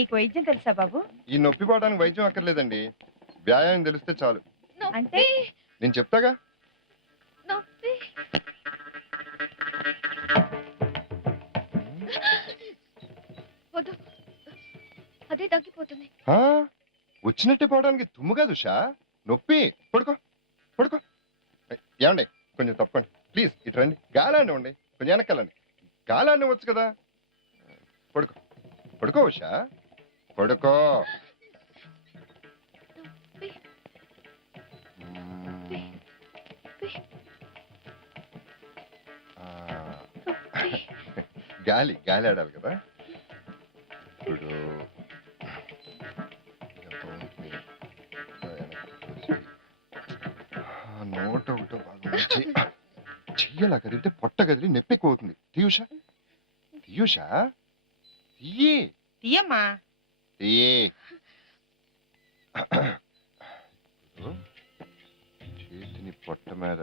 నీకు వైద్యం తెలుసా బాబు? ఈ నొప్పి పోవడానికి వైద్యం అక్కర్లేదండి, వ్యాయామం తెలిస్తే చాలు. అంటే నేను చెప్తాగా. నొప్పి వద్దు, అదే తగ్గిపోతుంది. వచ్చినట్టే పోవడానికి తుమ్ము కాదు ఉషా, నొప్పి. పడుకో పడుకో. ఏమండి కొంచెం తప్పండి ప్లీజ్. ఇటు రండి, గాలాండి ఉండి, కొంచెం వెనక్కెళ్ళండి. గాలాండి వచ్చు కదా. పడుకో పడుకో ఉషా, పడుకో. గాలి గాలి ఆడాలి కదా. ఇప్పుడు నోట ఒకటో బాగా చెయ్యాలా కదిలితే పొట్ట కదిలి నొప్పి ఎక్కువ అవుతుంది. తీయుషా తీయుషా, తీయి తీయమ్మా. తీయే. చేతిని పొట్ట మీద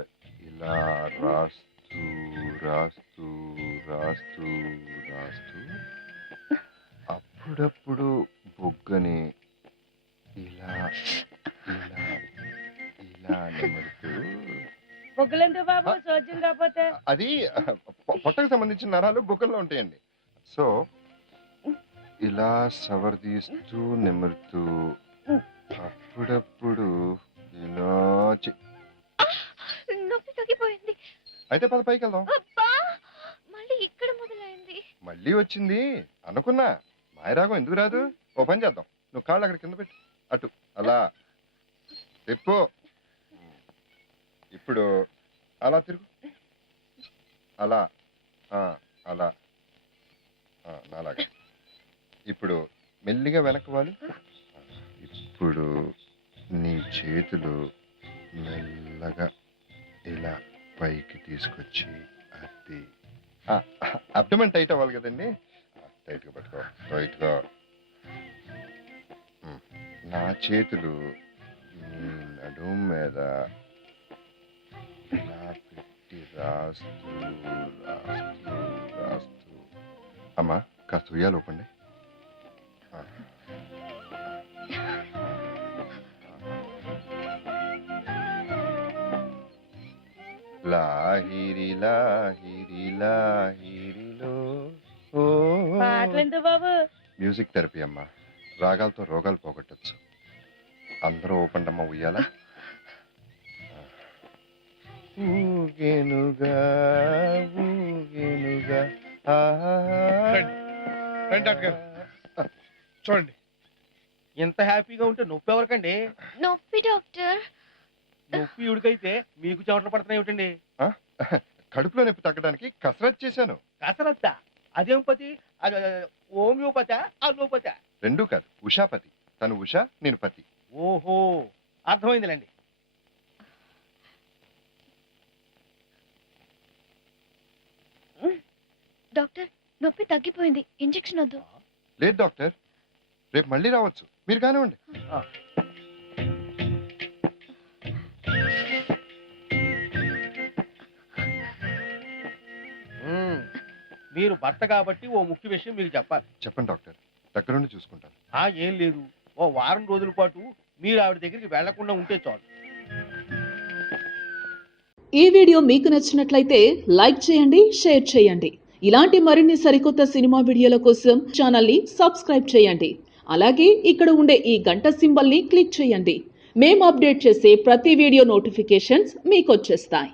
ఇలా రాస్తూ రాస్తూ రాస్తూ రాస్తూ అప్పుడప్పుడు బొగ్గని ఇలా ఇలా ఇలా నిమురుతూ. బొగ్గులెందుకు బాబు, సోద్యం కాకపోతే? అది పొట్టకు సంబంధించిన నరాలు బొగ్గల్లో ఉంటాయండి. సో ఇలా సవర్దీస్తూ నిమురుతూ అప్పుడప్పుడు ఇలా నొప్పి తగ్గిపోయింది. అయితే పద పైకి వెళ్దాం. మళ్ళీ ఇక్కడ మొదలైంది. మళ్ళీ వచ్చింది అనుకున్నా. మాయరాగం ఎందుకు రాదు? ఓ పని చేద్దాం, నువ్వు కాళ్ళు అక్కడ కింద పెట్టి అటు అలా తిప్పు. ఇప్పుడు అలా తిరుగు, అలా అలా అలాగా. ఇప్పుడు మెల్లిగా వెనక్కి వాలి. ఇప్పుడు నీ చేతులు మెల్లగా ఇలా పైకి తీసుకొచ్చి అది అబ్డమన్ టైట్ అవ్వాలి కదండి. టైట్గా పట్టుకో, టైట్గా. నా చేతులు నీ నడుము మీద ఇలా పెట్టి రాస్తూ రాస్తూ రాస్తూ. అమ్మా కాస్త ఉయ్యాలు ఊపండి. లాహిరి లాహిరి లాహిరిలో. పాటలెందుకు బాబు? మ్యూజిక్ థెరపీ అమ్మా, రాగాలతో రోగాలు పోగొట్టచ్చు. అందరూ ఓపెండమ్మా ఉయ్యాల. ఊగేనుగా ఊగేనుగా. చూడండి, ఎంత హ్యాపీగా ఉంటే నొప్పి ఎవరికండి? నొప్పి డాక్టర్. నొప్పి ఉడికైతే మీకు చెమటలు పడుతున్నాయి ఏమిటండి? కడుపులో నొప్పి తగ్గడానికి కసరత్ చేశాను. కసరత్తా? అదేం పతి? హోమియోపత అలోపత? రెండూ కాదు, ఉషాపతి. తను ఉషా, నేను పతి. ఓహో, అర్థమైందిలేండి. డాక్టర్ నొప్పి తగ్గిపోయింది, ఇంజెక్షన్ వద్దు. లేదు డాక్టర్, రేపు మళ్ళీ రావచ్చు, మీరు కానివ్వండి. మీరు భర్త కాబట్టి ఓ ముఖ్య విషయం మీకు చెప్పాలి. చెప్పండి డాక్టర్, దగ్గరుండి చూసుకుంటాను. ఏం లేదు, ఓ వారం రోజుల పాటు మీరు ఆవిడ దగ్గరికి వెళ్లకుండా ఉంటే చాలు. ఈ వీడియో మీకు నచ్చినట్లయితే లైక్ చేయండి, షేర్ చేయండి. ఇలాంటి మరిన్ని సరికొత్త సినిమా వీడియోల కోసం ఛానల్ని సబ్స్క్రైబ్ చేయండి. అలాగే ఇక్కడ ఉండే ఈ గంట సింబల్ని క్లిక్ చేయండి. మేము అప్డేట్ చేసే ప్రతి వీడియో నోటిఫికేషన్స్ మీకు వచ్చేస్తాయి.